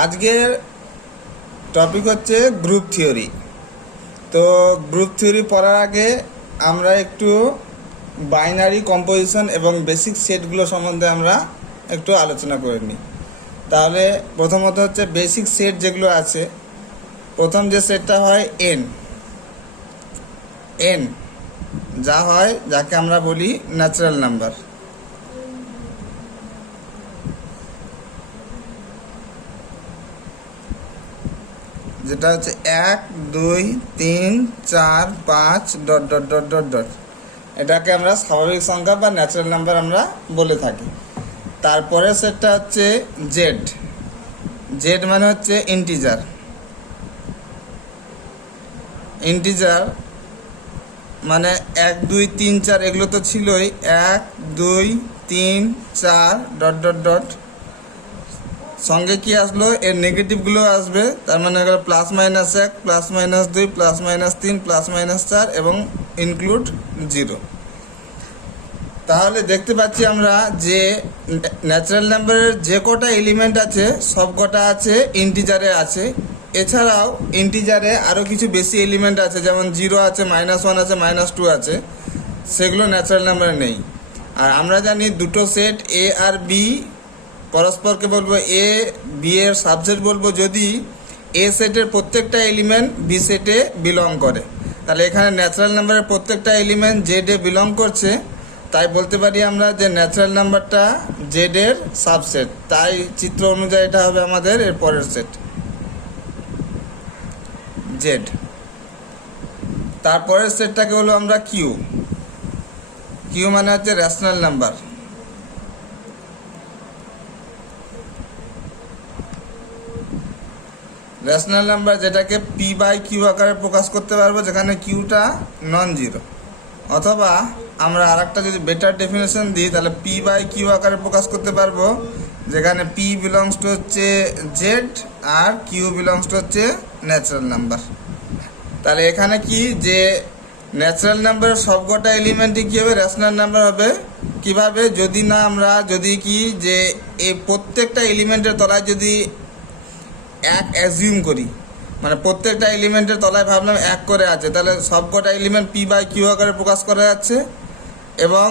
আজকের টপিক হচ্ছে group theory. তো গ্রুপ থিওরি পড়ার আগে আমরা একটু বাইনারি কম্পোজিশন এবং বেসিক সেটগুলো সম্বন্ধে আমরা একটু আলোচনা করে নিই। তাহলে প্রথমত হচ্ছে বেসিক সেট যেগুলো আছে, প্রথম যে সেটটা হয় এন যা হয়, যাকে আমরা বলি ন্যাচারাল নাম্বার। যেটা হচ্ছে 1 2 3 4 5 dot dot dot dot dot, এটাকে আমরা স্বাভাবিক সংখ্যা বা ন্যাচারাল নাম্বার আমরা বলে থাকি। তারপরে সেটটা হচ্ছে জেড মানে হচ্ছে ইন্টিজার মানে 1 2 3 4 এগুলো তো ছিলই, 1 2 3 4 ডট ডট ডট, সঙ্গে কি আসলো, এর নেগেটিভগুলো আসবে, তার মানে plus minus 1 plus minus 2 plus minus 3 plus minus 4 এবং ইনক্লুড 0। তাহলে দেখতে পাচ্ছি আমরা যে ন্যাচারাল নাম্বারের যে কটা এলিমেন্ট আছে সব কটা আছে ইন্টিজারে আছে। এছাড়াও ইন্টিজারে আরও কিছু বেশি এলিমেন্ট আছে, যেমন 0 আছে, -1 আছে, -2 আছে, সেগুলো ন্যাচারাল নাম্বারে নেই। আর আমরা জানি দুটো সেট এ আর বি পরস্পরকে বলবো এ বি এর সাবসেট বলবো যদি এ সেটের প্রত্যেকটা এলিমেন্ট বি সেটে বিলং করে। তাহলে এখানে ন্যাচারাল নাম্বারের প্রত্যেকটা এলিমেন্ট জেডে বিলং করছে, তাই বলতে পারি আমরা যে ন্যাচারাল নাম্বারটা জেডের সাবসেট। তাই চিত্র অনুযায়ী এটা হবে আমাদের এর পরের সেট জেড। তারপরের সেটটাকে হলো আমরা কিউ মানে হচ্ছে রেশনাল নাম্বার। রেশনাল নাম্বার যেটাকে পি বাই কিউ আকারে প্রকাশ করতে পারবো, যেখানে কিউটা নন জিরো। অথবা আমরা আরেকটা যদি বেটার ডেফিনেশন দিই, তাহলে পি বাই কিউ আকারে প্রকাশ করতে পারবো, যেখানে পি বিলংস টু হচ্ছে জেড আর কিউ বিলংস টু হচ্ছে ন্যাচারাল নাম্বার। তাহলে এখানে কি যে ন্যাচারাল নাম্বারের সবকটা এলিমেন্টই কী হবে, রেশনাল নাম্বার হবে। কিভাবে, যদি কি যে এই প্রত্যেকটা এলিমেন্টের তলায় যদি এক অ্যাজিউম করি, মানে প্রত্যেকটা এলিমেন্টের তলায় ভাবলাম এক করে আছে, তাহলে সবকটা এলিমেন্ট পি বাই কিউ আকারে প্রকাশ করা যাচ্ছে এবং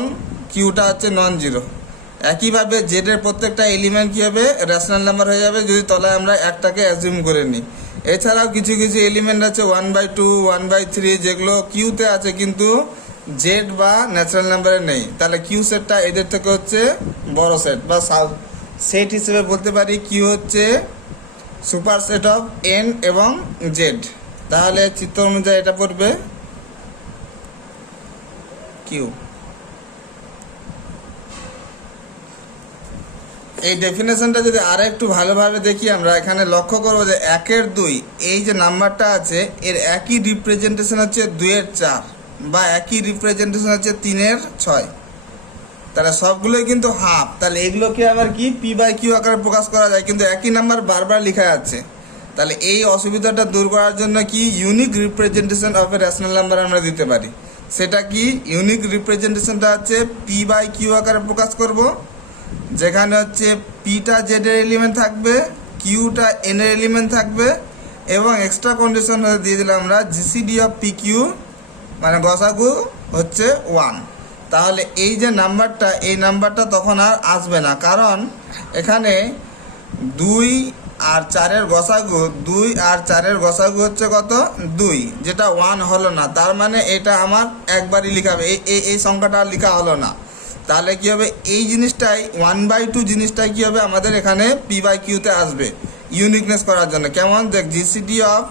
কিউটা হচ্ছে নন জিরো। একইভাবে জেডের প্রত্যেকটা এলিমেন্ট কী হবে, রেশনাল নাম্বার হয়ে যাবে যদি তলায় আমরা একটাকে অ্যাজিউম করে নিই। এছাড়াও কিছু এলিমেন্ট আছে 1/2 1/3 যেগুলো কিউতে আছে কিন্তু জেড বা ন্যাচারাল নাম্বারে নেই। তাহলে কিউ সেটটা এদের থেকে হচ্ছে বড় সেট বা সেট হিসেবে বলতে পারি কিউ হচ্ছে সুপার সেট অফ এন এবং জেড। তাহলে চিত্র অনুযায়ী এটা পড়বে কিউ। এই ডেফিনেশনটা যদি আরো একটু ভালোভাবে দেখি, আমরা এখানে লক্ষ্য করবো যে 1 2 এই যে নাম্বারটা আছে এর একই রিপ্রেজেন্টেশন হচ্ছে 2 4 বা একই রিপ্রেজেন্টেশন হচ্ছে 3 6। তাহলে সবগুলোই কিন্তু হাফ। তাহলে এগুলোকে আবার কি পি বাই কিউ আকারে প্রকাশ করা যায়, কিন্তু একই নাম্বার বারবার লেখা যাচ্ছে। তাহলে এই অসুবিধাটা দূর করার জন্য কি unique representation of A rational number আমরা দিতে পারি। সেটা কি ইউনিক রিপ্রেজেন্টেশনটা হচ্ছে পি বাই কিউ আকারে প্রকাশ করব, যেখানে হচ্ছে পিটা জেডের এলিমেন্ট থাকবে, কিউটা এনের এলিমেন্ট থাকবে এবং এক্সট্রা কন্ডিশন দিয়ে দিলাম আমরা জিসিডি অফ পি কিউ মানে গসাগু হচ্ছে 1। তাহলে এই যে নাম্বারটা, এই নাম্বারটা তখন আর আসবে না, কারণ এখানে 2 আর 4-এর গসাগু হচ্ছে কত 2, যেটা 1 হলো না। তার মানে এটা আমার একবারই লেখা হবে, এই সংখ্যাটা আর লেখা হলো না। তাহলে কী হবে, এই জিনিসটাই 1/2 জিনিসটাই কী হবে আমাদের এখানে পি বাই কিউতে আসবে ইউনিকনেস করার জন্য। কেমন দেখ, জিসিডি অফ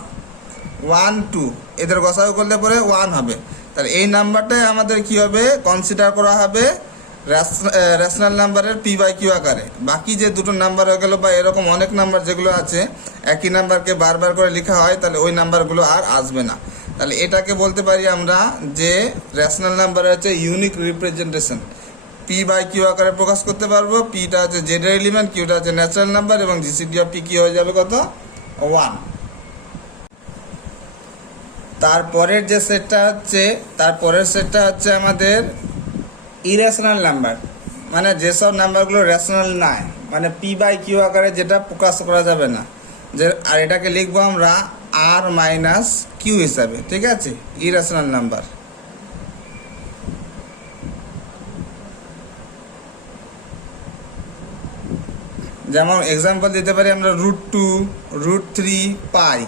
1 2 এদের গসাগু করলে পরে 1 হবে। তাহলে এই নাম্বারটাই আমাদের কী হবে কনসিডার করা হবে রেশনাল নাম্বারের পি বাই কিউ আকারে। বাকি যে দুটো নাম্বার হয়ে গেল বা এরকম অনেক নাম্বার যেগুলো আছে একই নাম্বারকে বারবার করে লেখা হয়, তাহলে ওই নাম্বারগুলো আর আসবে না। তাহলে এটাকে বলতে পারি আমরা যে রেশনাল নাম্বার হচ্ছে unique representation, p by q আকারে প্রকাশ করতে পারবো। পিটা হচ্ছে জেডের এলিমেন্ট, কিউটা হচ্ছে ন্যাচারাল নাম্বার এবং জিসিডি অফ পি কি হয়ে যাবে কত 1। তারপরের সেটটা হচ্ছে আমাদের ইরেশনাল নাম্বার, মানে যেসব নাম্বারগুলো রেশনাল নয়, মানে পি বাই কিউ আকারে যেটা প্রকাশ করা যাবে না। যে আর এটাকে লিখবো আমরা আর মাইনাস কিউ হিসাবে, ঠিক আছে, ইরেশনাল নাম্বার। যেমন এক্সাম্পল দিতে পারি আমরা √2, √3, পাই।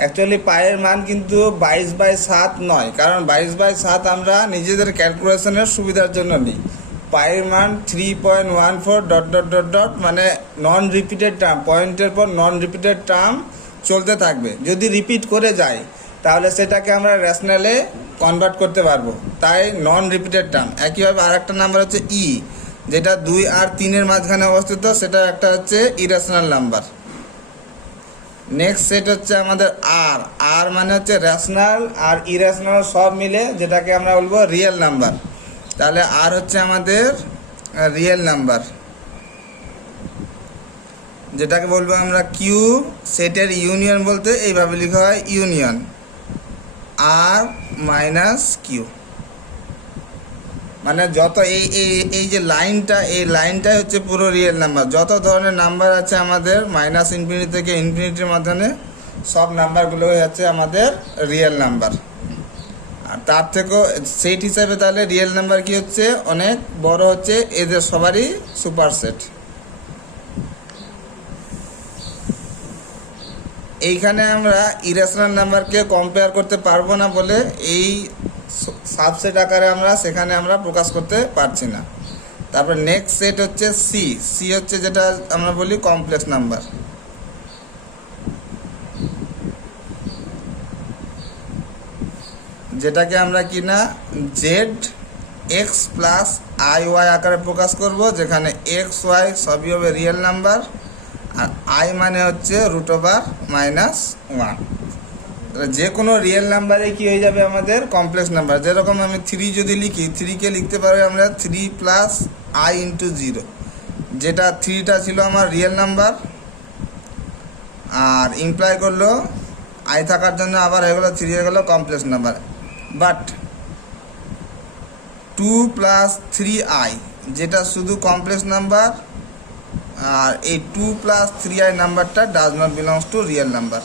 অ্যাকচুয়ালি পায়ের মান কিন্তু 22/7 নয়, কারণ 22/7 আমরা নিজেদের ক্যালকুলেশনের সুবিধার জন্য নিই। পায়ের মান 3.14 ... মানে নন রিপিটেড টার্ম, পয়েন্টের পর নন রিপিটেড টার্ম চলতে থাকবে। যদি রিপিট করে যায় তাহলে সেটাকে আমরা রেশনালে কনভার্ট করতে পারবো, তাই নন রিপিটেড টার্ম। একইভাবে আর একটা নাম্বার হচ্ছে ই, যেটা 2 আর 3-এর মাঝখানে অবস্থিত, সেটা একটা হচ্ছে ইরেশনাল নাম্বার। নেক্সট সেট হচ্ছে আমাদের আর। আর মানে হচ্ছে রেশনাল আর ইরেশনাল সব মিলে, যেটাকে আমরা বলবো রিয়েল নাম্বার। তাহলে আর হচ্ছে আমাদের রিয়েল নাম্বার, যেটাকে বলবো আমরা কিউ। সেটের ইউনিয়ন বলতে এইভাবে লেখা হয়, ইউনিয়ন আর মাইনাস কিউ। মানে যত এই যে লাইনটা, এই লাইনটাই হচ্ছে পুরো রিয়েল নাম্বার। যত ধরনের নাম্বার আছে আমাদের -ইনফিনিটি থেকে ইনফিনিটির মাধ্যমে, সব নাম্বারগুলোই হচ্ছে আমাদের রিয়েল নাম্বার। আর তার থেকেও সেট হিসাবে তাহলে রিয়েল নাম্বার কি হচ্ছে, অনেক বড় হচ্ছে, এদের সবারই সুপার সেট। এইখানে আমরা ইরেশনাল নাম্বারকে কম্পেয়ার করতে পারবো না বলে এই সাবসেট আকারে আমরা সেখানে আমরা প্রকাশ করতে পারছি না। তারপর নেক্সট সেট হচ্ছে সি। সি হচ্ছে যেটা আমরা বলি কমপ্লেক্স নাম্বার। যেটাকে আমরা কি না z x plus i y আকারে প্রকাশ করব, যেখানে এক্স ওয়াই সবই হবে রিয়েল নাম্বার, আর আই মানে হচ্ছে √(-1). যে কোনো রিয়েল নাম্বারে কি হয়ে যাবে আমাদের কমপ্লেক্স নাম্বার। যেরকম আমি 3 যদি লিখি, 3কে লিখতে পারি আমরা 3 + i × 0, যেটা 3টা ছিল আমার রিয়েল নাম্বার, আর ইমপ্লাই করলো আই থাকার জন্য আবার হয়ে গেলো 3 হয়ে গেলো কমপ্লেক্স নাম্বার। বাট 2 + 3i যেটা শুধু কমপ্লেক্স নাম্বার, আর এই 2 + 3i নাম্বারটা does not belongs to real number.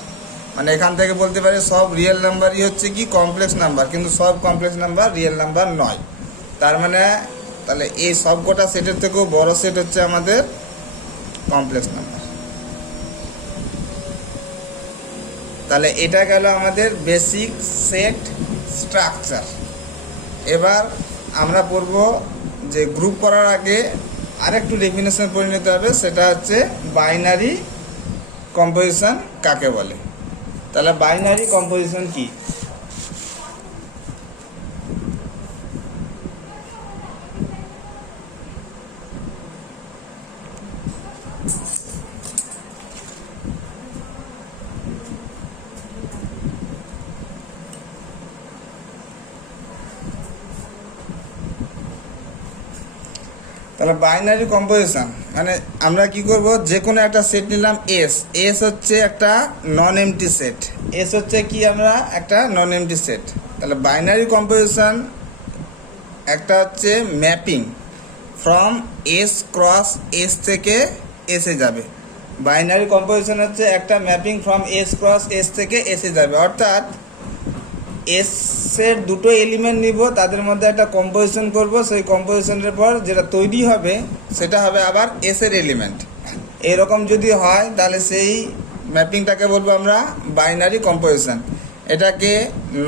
মানে এখান থেকে বলতে পারি সব রিয়েল নাম্বারই হচ্ছে কি কমপ্লেক্স নাম্বার, কিন্তু সব কমপ্লেক্স নাম্বার রিয়েল নাম্বার নয়। তার মানে তাহলে এই সবকটা সেটের থেকেও বড় সেট হচ্ছে আমাদের কমপ্লেক্স নাম্বার। তাহলে এটা গেল আমাদের বেসিক সেট স্ট্রাকচার। এবার আমরা পড়ব যে গ্রুপ করার আগে আরেকটু ডেফিনেশন পড়ে নিতে হবে, সেটা হচ্ছে বাইনারি কম্পোজিশন কাকে বলে। তাহলে বাইনারি কম্পোজিশন কি? তাহলে বাইনারি কম্পোজিশন মানে আমরা কি করব, যে কোনো একটা সেট নিলাম এস। এস হচ্ছে একটা নন এমটি সেট। এস হচ্ছে কি আমরা একটা নন এমটি সেট। তাহলে বাইনারি কম্পোজিশন একটা হচ্ছে mapping from S cross S থেকে এসে যাবে। বাইনারি কম্পোজিশন হচ্ছে একটা mapping from S cross S থেকে এসে যাবে, অর্থাৎ এসের দুটো এলিমেন্ট নিব, তাদের মধ্যে একটা কম্পোজিশন করব, সেই কম্পোজিশনের পর যেটা তৈরি হবে সেটা হবে আবার এসের এলিমেন্ট। এরকম যদি হয় তাহলে সেই ম্যাপিংটাকে বলবো আমরা বাইনারি কম্পোজিশন। এটাকে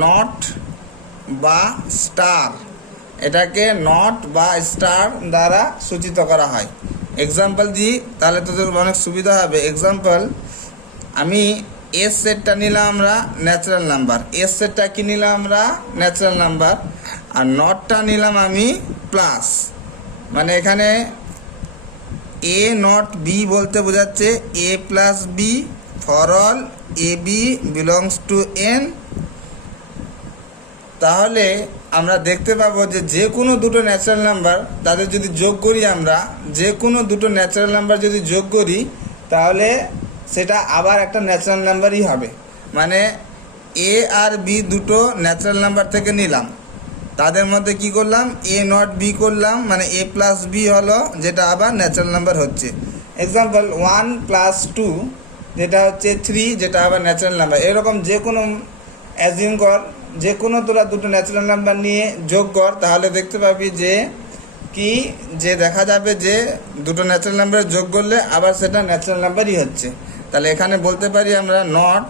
নট বা স্টার, এটাকে নট বা স্টার দ্বারা সূচিত করা হয়। এক্সাম্পল দিই তাহলে তোদের অনেক সুবিধা হবে। এক্সাম্পল, আমি এস সেটটা নিলাম আমরা ন্যাচারাল নাম্বার, এস সেটটা কি নিলাম আমরা ন্যাচারাল নাম্বার, আর নটটা নিলাম আমি প্লাস। মানে এখানে এ নট বি বলতে বোঝাচ্ছে a plus B for all A B belongs to n. তাহলে আমরা দেখতে পাবো যে যে কোনো দুটো ন্যাচারাল নাম্বার তাদের যদি যোগ করি, আমরা যে কোনো দুটো ন্যাচারাল নাম্বার যদি যোগ করি তাহলে সেটা আবার একটা ন্যাচারাল নাম্বারই হবে। মানে এ আর বি দুটো ন্যাচারাল নাম্বার থেকে নিলাম, তাদের মধ্যে কি করলাম এ নট বি করলাম, মানে এ প্লাস বি হলো, যেটা আবার ন্যাচারাল নাম্বার হচ্ছে। এক্সাম্পল 1 + 2 যেটা হচ্ছে 3, যেটা আবার ন্যাচারাল নাম্বার। এরকম যে কোনো অ্যাজিউম কর, যে কোনো তোরা দুটো ন্যাচারাল নাম্বার নিয়ে যোগ কর, তাহলে দেখতে পাবি যে কি, যে দেখা যাবে যে দুটো ন্যাচারাল নাম্বার যোগ করলে আবার সেটা ন্যাচারাল নাম্বারই হচ্ছে। তাহলে এখানে বলতে পারি আমরা nought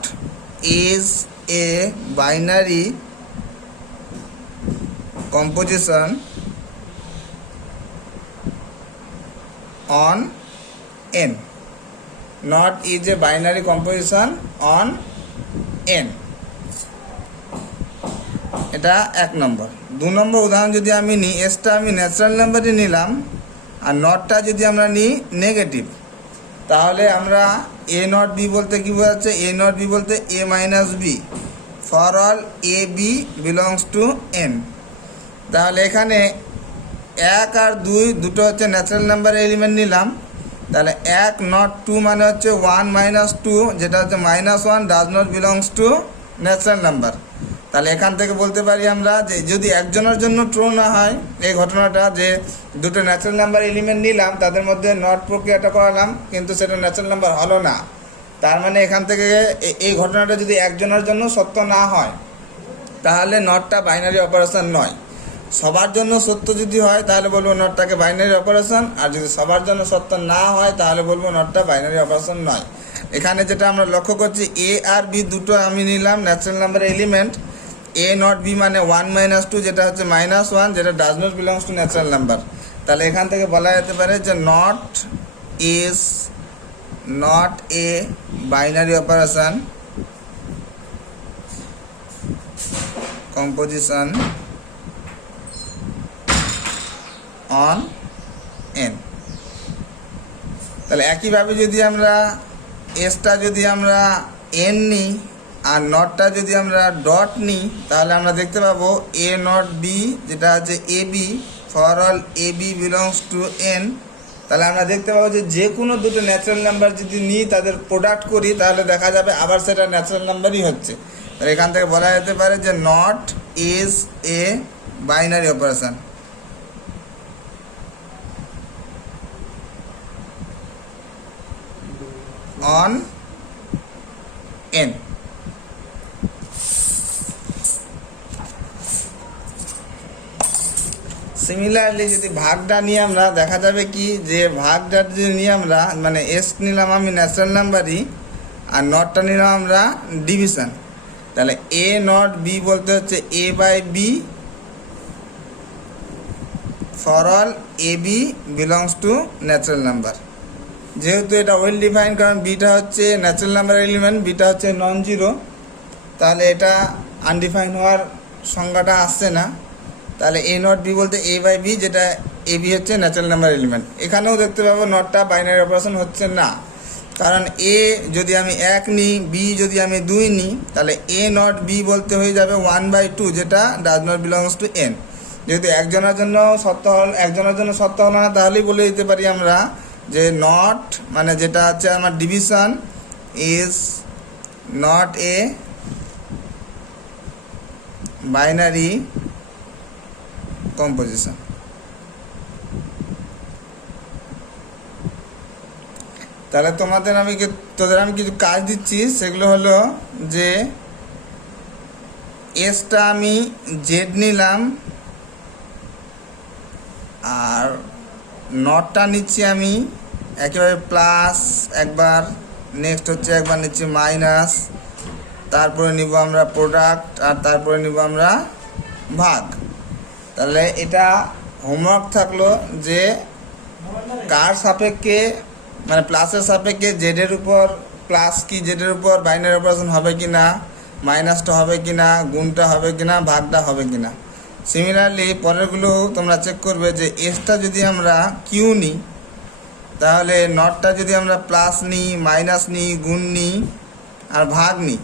is a binary composition on n. Not is a binary composition on n. এটা 1 নম্বর। 2 নম্বর উদাহরণ যদি আমি নিই, এসটা আমি ন্যাচারাল নাম্বারই নিলাম আর নটটা যদি আমরা নিই নেগেটিভ, তাহলে আমরা এ নট বি বলতে কী বোঝাচ্ছে? এ নট বি বলতে a minus B for all A B belongs to n. তাহলে এখানে 1 আর 2 দুটো হচ্ছে ন্যাচারাল নাম্বারের এলিমেন্ট নিলাম, তাহলে 1 নট 2 মানে হচ্ছে 1 মাইনাস 2, যেটা হচ্ছে -1 does not belongs to natural number. তাহলে এখান থেকে বলতে পারি আমরা যে যদি একজনের জন্য ট্রু না হয় এই ঘটনাটা, যে দুটো ন্যাচারাল নাম্বার এলিমেন্ট নিলাম তাদের মধ্যে নট প্রক্রিয়াটা করালাম কিন্তু সেটা ন্যাচারাল নাম্বার হলো না, তার মানে এখান থেকে এই ঘটনাটা যদি একজনের জন্য সত্য না হয় তাহলে নটটা বাইনারি অপারেশন নয়। সবার জন্য সত্য যদি হয় তাহলে বলবো নটটাকে বাইনারি অপারেশন, আর যদি সবার জন্য সত্য না হয় তাহলে বলবো নটটা বাইনারি অপারেশন নয়। এখানে যেটা আমরা লক্ষ্য করছি, এ আর বি দুটো আমি নিলাম ন্যাচারাল নাম্বারের এলিমেন্ট, এ নট বি মানে 1 মাইনাস 2, যেটা হচ্ছে -1, যেটা does not belongs to natural number. তাহলে এখান থেকে বলা যেতে পারে যে not is not A binary operation composition on an. তাহলে একইভাবে যদি আমরা এসটা যদি আমরা এন নিই আর নটটা যদি আমরা ডট নিই, তাহলে আমরা দেখতে পাবো এ নট বি, যেটা হচ্ছে এ b for all A B belongs to n. তাহলে আমরা দেখতে পাবো যে যে কোনো দুটো ন্যাচারাল নাম্বার যদি নিই তাদের প্রোডাক্ট করি তাহলে দেখা যাবে আবার সেটা ন্যাচারাল নাম্বারই হচ্ছে। তাহলে এখান থেকে বলা যেতে পারে যে not is a binary operation on n। Similarly যদি ভাগটা নিয়ে আমরা দেখা যাবে কি, যে ভাগটা যদি নিয়ে আমরা মানে এস নিলাম আমি ন্যাচারাল নাম্বারই আর নটটা নিলাম আমরা ডিভিশন, তাহলে এ নট বি বলতে হচ্ছে a by b for all A B belongs to natural number. যেহেতু এটা ওয়েল ডিফাইন, কারণ বিটা হচ্ছে ন্যাচারাল নাম্বার এলিমেন্ট, বিটা হচ্ছে নন জিরো, তাহলে এটা আনডিফাইন হওয়ার সংজ্ঞাটা আসছে না। তাহলে এ নট বি বলতে এ বাই বি, যেটা এ বি হচ্ছে ন্যাচারাল নাম্বার এলিমেন্ট। এখানেও দেখতে পাবো নটটা বাইনারি অপারেশন হচ্ছে না, কারণ এ যদি আমি 1 নিই, বি যদি আমি 2 নিই, তাহলে এ নট বি বলতে হয়ে যাবে 1/2, যেটা does not belongs to N. যেহেতু একজনের জন্য সত্য হলো না, তাহলেই বলে দিতে পারি আমরা যে নট মানে যেটা হচ্ছে আমার division is not A binary composition. তাহলে তোদের আমি কিছু কাজ দিচ্ছি, সেগুলো হলো যে এসটা আমি জেড নিলাম আর নটটা নিচ্ছি আমি একেবারে প্লাস একবার, নেক্সট হচ্ছে একবার নিচ্ছি মাইনাস, তারপরে নিব আমরা প্রোডাক্ট আর তারপরে নিব আমরা ভাগ। তাহলে এটা হোমওয়ার্ক থাকলো যে কার সাপেক্ষে মানে প্লাসের সাপেক্ষে জেডের উপর প্লাস কি জেডের উপর বাইনারি অপারেশন হবে কি না, মাইনাসটা হবে কি না, গুণটা হবে কি না, ভাগটা হবে কি না। সিমিলারলি পরেরগুলো তোমরা চেক করবে যে এসটা যদি আমরা কিউ নিই, তাহলে নটটা যদি আমরা প্লাস নিই, মাইনাস নিই, গুণ নিই আর ভাগ নিই,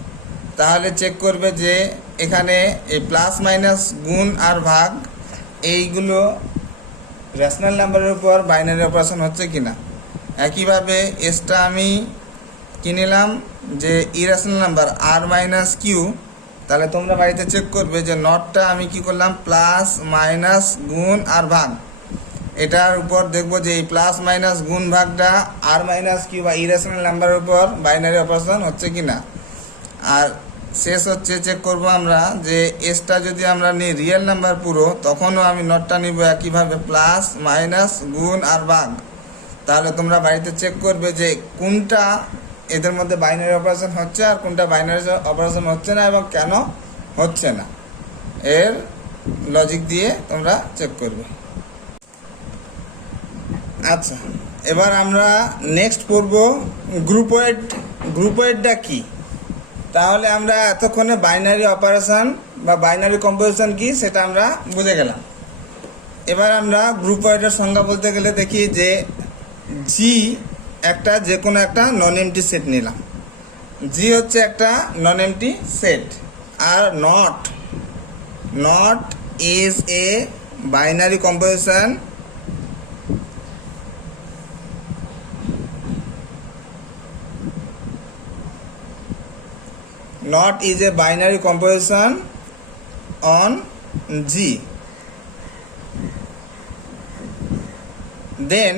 তাহলে চেক করবে যে এখানে এই প্লাস মাইনাস গুণ আর ভাগ এইগুলো রেশনাল নাম্বারের উপর বাইনারি অপারেশন হচ্ছে কি না। একইভাবে এসটা আমি কি নিলাম যে ইরেশনাল নাম্বার আর মাইনাস কিউ, তাহলে তোমরা বাড়িতে চেক করবে যে নটটা আমি কি করলাম প্লাস মাইনাস গুণ আর ভাগ, এটার উপর দেখবো যে এই প্লাস মাইনাস গুণ ভাগটা আর মাইনাস কিউ বা ইরেশনাল নাম্বারের উপর বাইনারি অপারেশন হচ্ছে কি না। আর শেষ হচ্ছে চেক করব আমরা যে এসটা যদি আমরা নিই রিয়েল নাম্বার পুরো, তখনও আমি নটটা নিব একইভাবে প্লাস মাইনাস গুণ আর ভাগ। তাহলে তোমরা বাড়িতে চেক করবে যে কোনটা এদের মধ্যে বাইনারি অপারেশন হচ্ছে আর কোনটা বাইনারি অপারেশন হচ্ছে না এবং কেন হচ্ছে না, এর লজিক দিয়ে তোমরা চেক করবে। আচ্ছা, এবার আমরা নেক্সট পড়ব গ্রুপওয়েড। গ্রুপওয়েডটা কি? তাহলে আমরা এতক্ষণে বাইনারি অপারেশন বা বাইনারি কম্পোজিশন কি সেটা আমরা বুঝে গেলাম। এবার আমরা গ্রুপওয়েডের সংজ্ঞা বলতে গেলে দেখি যে জি একটা যে কোনো একটা নন এমটি সেট নিলাম। জি হচ্ছে একটা নন এমটি সেট। আর not is a binary composition not is a binary composition on G. Then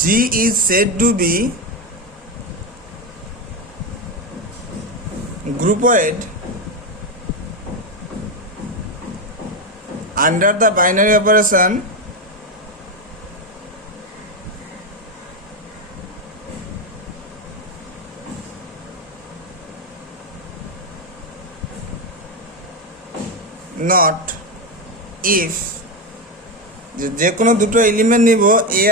G is said to be groupoid under the binary operation not if যে কোনো দুটো element নিব এ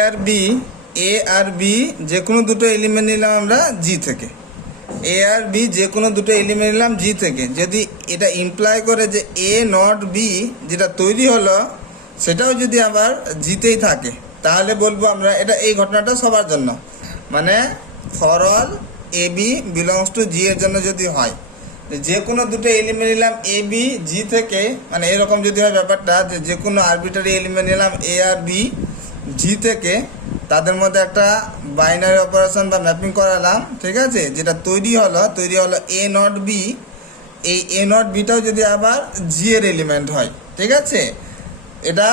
আর B যে কোনো দুটো এলিমেন্ট নিলাম আমরা জি থেকে, এ আর বি যে কোনো দুটো এলিমেন্ট নিলাম জি থেকে, যদি এটা ইমপ্লাই করে যে এ নট বি যেটা তৈরি হলো সেটাও যদি আবার জিতেই থাকে, তাহলে বলবো আমরা এটা এই ঘটনাটা সবার জন্য, মানে for all A B belongs to g এর জন্য যদি হয়, যে কোনো দুটো এলিমেন্ট নিলাম এ বি জি থেকে, মানে এরকম যদি হয় ব্যাপারটা যে কোনো আরবিটারি এলিমেন্ট নিলাম এ আর বি জি থেকে, তাদের মধ্যে একটা বাইনারি অপারেশন বা ম্যাপিং করালাম, ঠিক আছে, যেটা তৈরি হলো এ নট বি, এই এ নট বিটাও যদি আবার জি এর এলিমেন্ট হয়, ঠিক আছে, এটা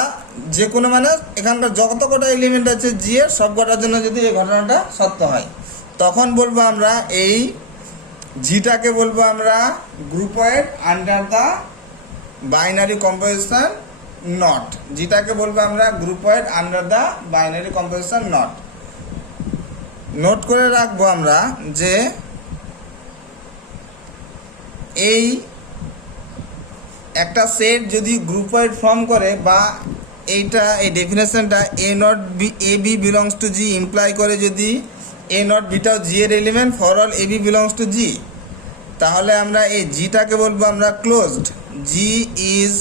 যে কোনো মানে এখানকার যত কটা এলিমেন্ট আছে জি এর সব কটার জন্য যদি এই ঘটনাটা সত্য হয়, তখন বলবো আমরা এই জিটাকে বলবো আমরা groupoid under the binary composition nought. জিটাকে বলবো আমরা groupoid under the binary composition nought. Note করে রাখবো আমরা যে এই একটা সেট যদি গ্রুপওয়েড ফর্ম করে বা এইটা এই ডেফিনেশনটা a not be a B belongs to g imply করে যদি এ নট বিটাও জি এর element for all A B belongs to g, তাহলে আমরা এই জিটাকে বলবো আমরা closed. G is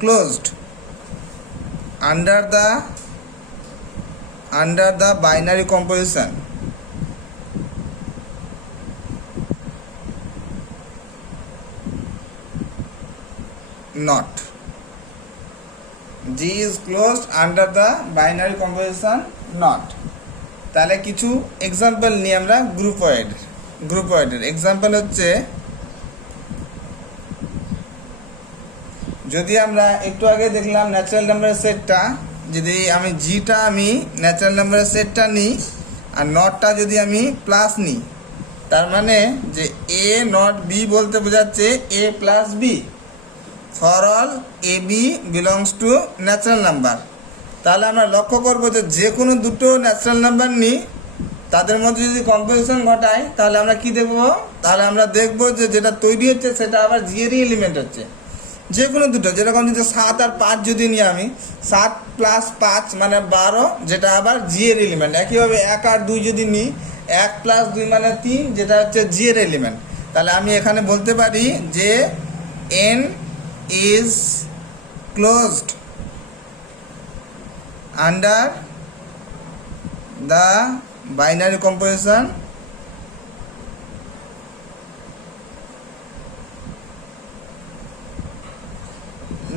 closed under the binary composition nought. G is closed under the binary composition nought. তাহলে কিছু এক্সাম্পল নিয়ে আমরা গ্রুপওয়েডের এক্সাম্পল হচ্ছে, যদি আমরা একটু আগে দেখলাম ন্যাচারাল নাম্বারের সেটটা, যদি আমি জিটা আমি ন্যাচারাল নাম্বারের সেটটা নিই আর নটটা যদি আমি প্লাস নিই, তার মানে যে এ নট বি বলতে বোঝাচ্ছে a plus B for all A B belongs to natural number. তাহলে আমরা লক্ষ্য করবো যে কোনো দুটো ন্যাচারাল নাম্বার নিই, তাদের মধ্যে যদি কম্পোজিশন ঘটায় তাহলে আমরা কি দেখবো, তাহলে আমরা দেখবো যে যেটা তৈরি হচ্ছে সেটা আবার জি এরই এলিমেন্ট হচ্ছে, যে কোনো দুটো। যেরকম যদি 7 আর 5 যদি নিই আমি, 7 প্লাস 5 মানে 12, যেটা আবার জি এর এলিমেন্ট। একইভাবে 1 আর 2 যদি নিই, 1 প্লাস 2 মানে 3, যেটা হচ্ছে জি এর এলিমেন্ট। তাহলে আমি এখানে বলতে পারি যে n is closed under the binary composition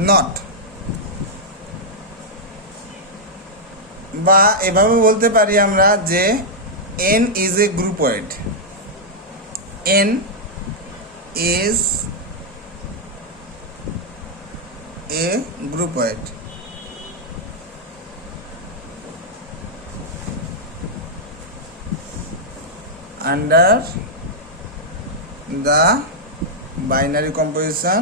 nought. বা এভাবে বলতে পারি আমরা যে n is a groupoid. N is a groupoid. Under the binary composition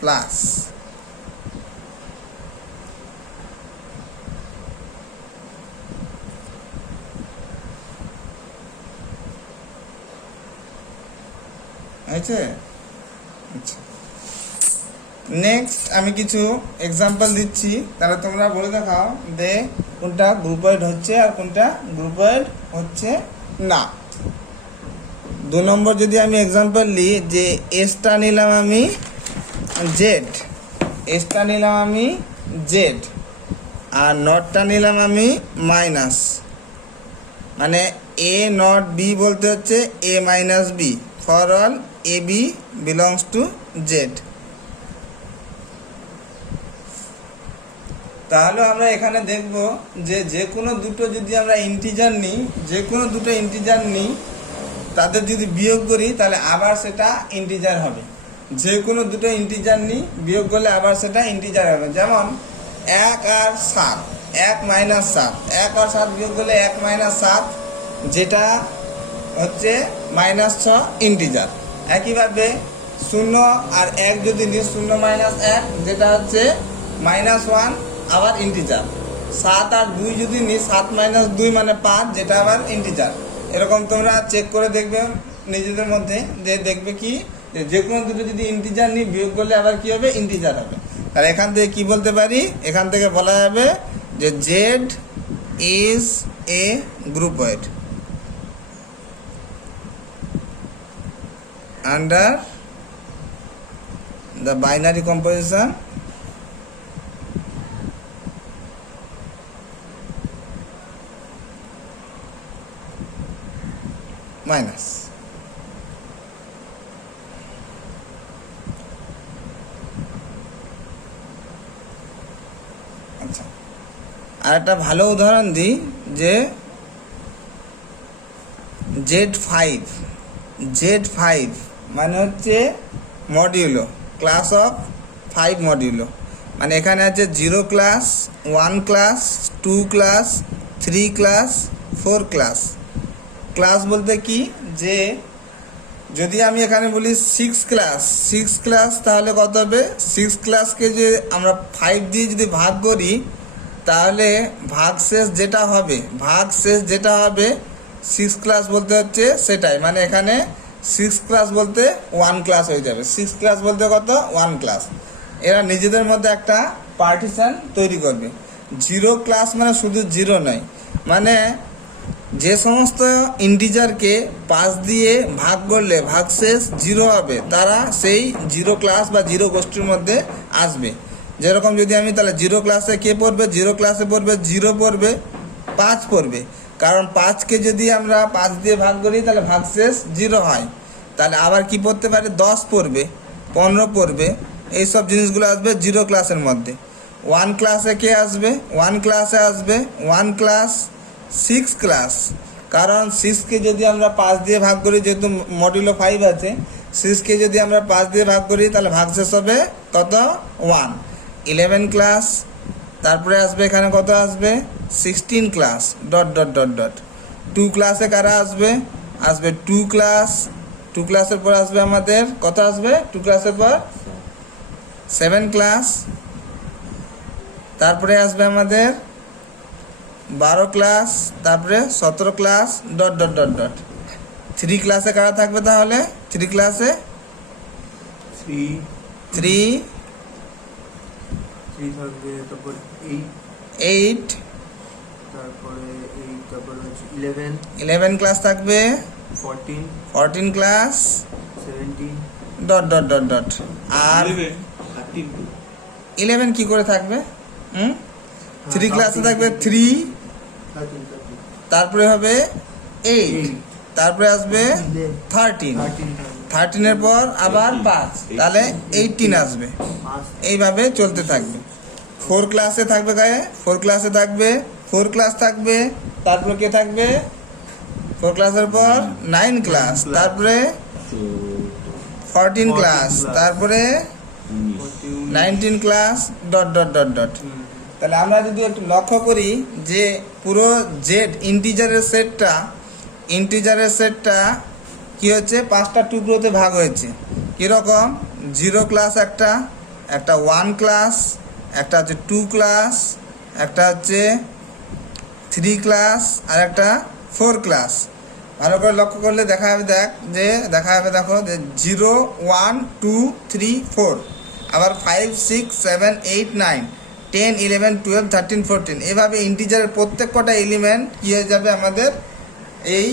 plus আছে। আচ্ছা, নেক্সট আমি কিছু এক্সাম্পল দিচ্ছি, তাহলে তোমরা বলে দেখাও যে কোনটা গ্রুপয়েড হচ্ছে আর কোনটা গ্রুপয়েড হচ্ছে না। 2 নম্বর যদি আমি এক্সাম্পল নিই, যে এসটা নিলাম আমি জেড, এসটা নিলাম আমি জেড, আর নটটা নিলাম আমি মাইনাস, মানে এ নট বি বলতে হচ্ছে a minus B for all A B belongs to Z. তাহলে আমরা এখানে দেখব যে কোনো দুটো যদি আমরা ইন্টিজার নিই, যে কোনো দুটো ইন্টিজার নিই, তাদের যদি বিয়োগ করি তাহলে আবার সেটা ইন্টিজার হবে। যে কোনো দুটো ইন্টিজার নিই, বিয়োগ করলে আবার সেটা ইন্টিজার হবে। যেমন 1 আর 7, 1 মাইনাস 7, 1 আর 7 বিয়োগ করলে 1 মাইনাস 7, যেটা হচ্ছে -6 ইন্টিজার। একইভাবে 0 আর 1 যদি নিই, 0 মাইনাস 1, যেটা হচ্ছে -1, আবার ইন্টিজার। 7 আর 2 যদি নিই, 7 মাইনাস 2 মানে 5, যেটা আবার ইন্টিজার। এরকম তোমরা চেক করে দেখবে নিজেদের মধ্যে, যে দেখবে কি যে কোনো দুটো যদি ইন্টিজার নিই, বিয়োগ করলে আবার কি হবে, ইন্টিজার হবে। আর এখান থেকে কি বলতে পারি, এখান থেকে বলা যাবে যে z is a groupoid under the binary composition minus। আচ্ছা, আর একটা ভালো উদাহরণ দিই, যে Z5 মানে হচ্ছে মডিউলো, ক্লাস অফ 5 মডিউলো। মানে এখানে আছে 0 class, 1 class, 2 class, 3 class, 4 class. Class বলতে কি, যে যদি আমি এখানে বলি 6 ক্লাস, তাহলে কত হবে, 6 ক্লাসকে যে আমরা 5 দিয়ে যদি ভাগ করি, তাহলে ভাগশেষ যেটা হবে 6 ক্লাস বলতে হচ্ছে সেটাই। মানে এখানে 6 ক্লাস বলতে 1 ক্লাস হয়ে যাবে। 6 ক্লাস বলতে কত, 1 ক্লাস। এরা নিজেদের মধ্যে একটা পার্টিশন তৈরি করবে। 0 ক্লাস মানে শুধু 0 নয়, মানে যে সমস্ত ইন্টিজারকে 5 দিয়ে ভাগ করলে ভাগশেষ 0 হবে, তারা সেই 0 ক্লাস বা 0 গোষ্ঠীর মধ্যে আসবে। যেরকম যদি আমি, তাহলে 0 ক্লাসে কে পড়বে, 0 ক্লাসে পড়বে 0 পড়বে, 5 পড়বে। কারণ 5কে যদি আমরা 5 দিয়ে ভাগ করি তাহলে ভাগশেষ 0 হয়। তাহলে আবার কি পড়তে পারে, 10 পড়বে, 15 পড়বে, এইসব জিনিসগুলো আসবে 0 ক্লাসের মধ্যে। 1 ক্লাসে কে আসবে, 1 ক্লাসে আসবে 1 ক্লাস 6 ক্লাস। কারণ 6কে যদি আমরা 5 দিয়ে ভাগ করি, যেহেতু মডিউলো 5 আছে, 6কে যদি আমরা 5 দিয়ে ভাগ করি তাহলে ভাগশেষ হবে কত, 1। 11 ক্লাস, তারপরে আসবে এখানে কত আসবে, 16 class dot dot dot dot. 2 ক্লাসে কারা আসবে, 2 ক্লাস। 2 ক্লাসের পর আসবে আমাদের কত আসবে, 2 ক্লাসের পর 7 ক্লাস। তারপরে আসবে আমাদের 12 ক্লাস, তারপরে 17 class dot dot dot dot. 3 ক্লাসে কারা থাকবে, তাহলে 3 ক্লাসে 3 থাকবে, তারপর 8, তারপরে 8, তারপরে হচ্ছে 11 ক্লাস থাকবে, 14 class 17 dot dot dot dot. আর 11 কি করে থাকবে, 3 ক্লাসে থাকবে 3, তারপরে হবে 8, তারপরে আসবে 13, 13-এর পর আবার 5, তাহলে 18 আসবে। এইভাবে চলতে থাকবে। 4 ক্লাসে থাকবে গায়ে, 4 ক্লাসে থাকবে 4 ক্লাস থাকবে, তারপর কে থাকবে, 4 ক্লাসের পর 9 ক্লাস, class। তারপরে 14 ক্লাস, class। তারপরে 19 class dot dot dot dot. তাহলে আমরা যদি একটু লক্ষ্য করি যে পুরো জেড ইন্টিজারের সেটটা কি হচ্ছে 5টা টুকরোতে ভাগ হয়েছে। কীরকম? 0 ক্লাস একটা 1 ক্লাস, একটা হচ্ছে 2 ক্লাস, একটা হচ্ছে 3 ক্লাস, আর একটা 4 ক্লাস। ভালো করে লক্ষ্য করলে দেখা যাবে দেখো যে 0 1 2 3 4, আবার 5 6 7 8 9 10 11 12 13 14, এভাবে ইন্টিজারের প্রত্যেক কটা এলিমেন্ট কী হয়ে যাবে আমাদের এই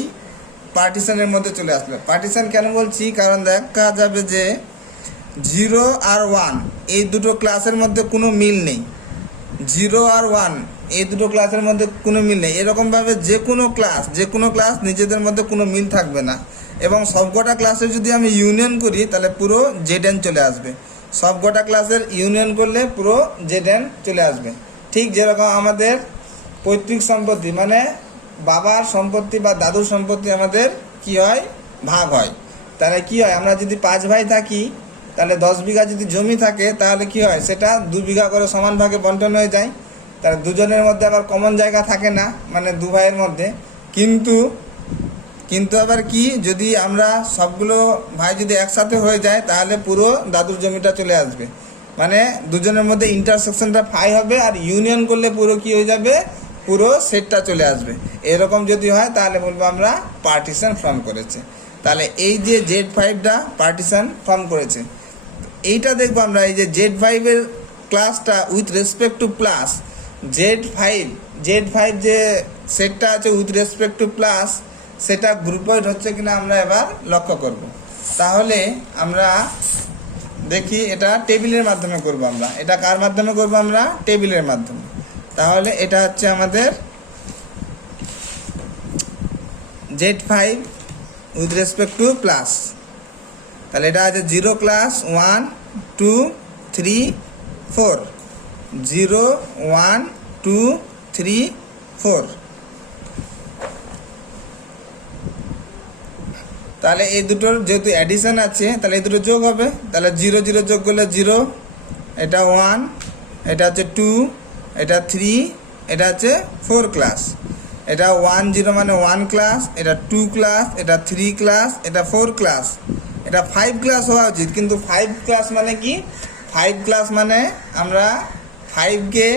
পার্টিশনের মধ্যে চলে আসবে। পার্টিশন কেন বলছি? কারণ দেখা যাবে যে 0 আর 1 এই দুটো ক্লাসের মধ্যে কোনো মিল নেই। 0 আর 1 এই দুটো ক্লাসের মধ্যে কোনো মিল নেই। এরকমভাবে যে কোনো ক্লাস নিজেদের মধ্যে কোনো মিল থাকবে না। এবং সবকটা ক্লাসের যদি আমি ইউনিয়ন করি তাহলে পুরো জেডএন চলে আসবে। সবকটা ক্লাসের ইউনিয়ন করলে পুরো জেডএন চলে আসবে। ঠিক যেরকম আমাদের পৈতৃক সম্পত্তি মানে বাবার সম্পত্তি বা দাদুর সম্পত্তি আমাদের কি হয়? ভাগ হয়। তাহলে কি হয়? আমরা যদি 5 ভাই থাকি তাহলে 10 বিঘা যদি জমি থাকে তাহলে কি হয়? সেটা 2 বিঘা করে সমান ভাগে বন্টন হয়ে যায়। তাহলে দুজনের মধ্যে আবার কমন জায়গা থাকে না, মানে 2 ভাইয়ের মধ্যে। কিন্তু আবার কি, যদি আমরা সবগুলো ভাই যদি একসাথে হয়ে যায় তাহলে পুরো দাদুর জমিটা চলে আসবে। মানে দুজনের মধ্যে ইন্টারসেকশনটা 5 হবে, আর ইউনিয়ন করলে পুরো কি হয়ে যাবে? পুরো সেটটা চলে আসবে। এরকম যদি হয় তাহলে বলবো আমরা পার্টিশন ফর্ম করেছে। তাহলে এই যে Z5টা পার্টিশন ফর্ম করেছে, এইটা দেখবো আমরা এই যে Z5 এর ক্লাসটা with respect to plus Z5 যে সেটটা আছে উইথ রেসপেক্ট টু প্লাস, সেটা গ্রুপওয়াইড হচ্ছে কিনা আমরা এবার লক্ষ্য করব। তাহলে আমরা দেখি এটা টেবিলের মাধ্যমে করব। আমরা এটা কার মাধ্যমে করব? আমরা টেবিলের মাধ্যমে। তাহলে এটা হচ্ছে আমাদের Z5 with respect to plus. তাহলে এটা আছে 0 ক্লাস 1 2 3 4, 0 1 2 3 4। তাহলে এই দুটোর যেহেতু অ্যাডিশন আছে তাহলে এই দুটো যোগ হবে। তাহলে 0 0 যোগ করলে 0, এটা 1, এটা হচ্ছে 2, এটা 3, এটা হচ্ছে 4 ক্লাস। এটা 1 0 মানে 1 ক্লাস, এটা 2 ক্লাস, এটা 3 ক্লাস, এটা 4 ক্লাস, এটা 5 ক্লাস হওয়া উচিত। কিন্তু 5 ক্লাস মানে কি? 5 ক্লাস মানে আমরা 5কে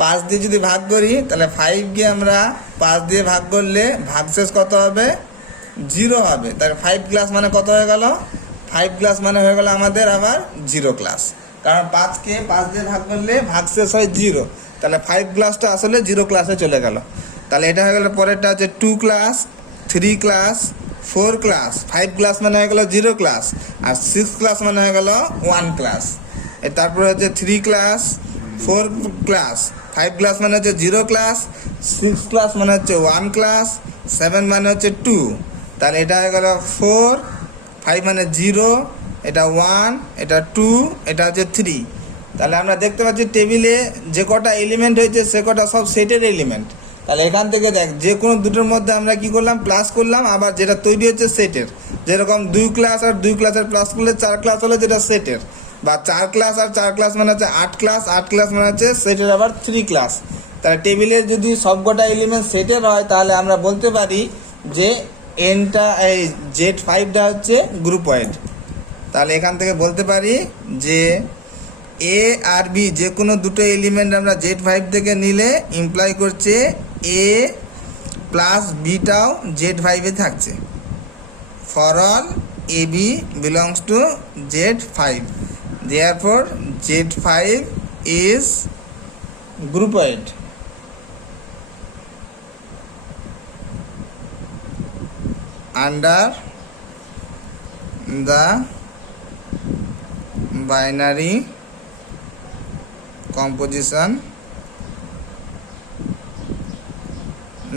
5 দিয়ে যদি ভাগ করি তাহলে 5কে আমরা 5 দিয়ে ভাগ করলে ভাগশেষ কত হবে? 0 হবে। তাহলে 5 ক্লাস মানে কত হয়ে গেল? 5 ক্লাস মানে হয়ে গেল আমাদের আবার 0 ক্লাস। কারণ 5কে 5 দিয়ে ভাগ করলে ভাগশেষ হয় 0। তাহলে 5 ক্লাসটা আসলে 0 ক্লাসে চলে গেল। তাহলে এটা হয়ে গেল। পরেরটা হচ্ছে 2 ক্লাস 3 ক্লাস 4 ক্লাস। 5 ক্লাস মানে হয়ে গেল 0 ক্লাস, আর 6 ক্লাস মানে হয়ে গেল 1 ক্লাস। তারপরে হচ্ছে 3 ক্লাস 4 ক্লাস। 5 ক্লাস মানে হচ্ছে 0 ক্লাস, 6 ক্লাস মানে হচ্ছে 1 ক্লাস, 7 মানে হচ্ছে 2। তাহলে এটা হয়ে গেল 4, 5 মানে 0, এটা 1, এটা 2, এটা হচ্ছে 3। তাহলে আমরা দেখতে পাচ্ছি টেবিলে যে কটা এলিমেন্ট হয়েছে সে কটা সব সেটের এলিমেন্ট। তাহলে এখান থেকে দেখ যে কোনো দুটোর মধ্যে আমরা কি করলাম? প্লাস করলাম। আবার যেটা তৈরি হচ্ছে সেটের, যেরকম 2 ক্লাস আর 2 ক্লাসের প্লাস করলে 4 ক্লাস হলো যেটা সেটের, বা 4 ক্লাস আর 4 ক্লাস মানে হচ্ছে 8 ক্লাস, 8 ক্লাস মানে হচ্ছে সেটের আবার 3 ক্লাস। তাহলে টেবিলের যদি সবকটা এলিমেন্ট সেটের হয় তাহলে আমরা বলতে পারি যে এনটা এই Z5টা হচ্ছে গ্রুপ ওয়াইড। তাহলে এখান থেকে বলতে পারি যে এ আর বি যে কোনো দুটো এলিমেন্ট আমরা Z5 থেকে নিলে ইমপ্লাই করছে এ প্লাস বিটাও Z5-এ থাকছে। For all A B belongs to Z5, therefore Z5 is group wide. Under the binary composition,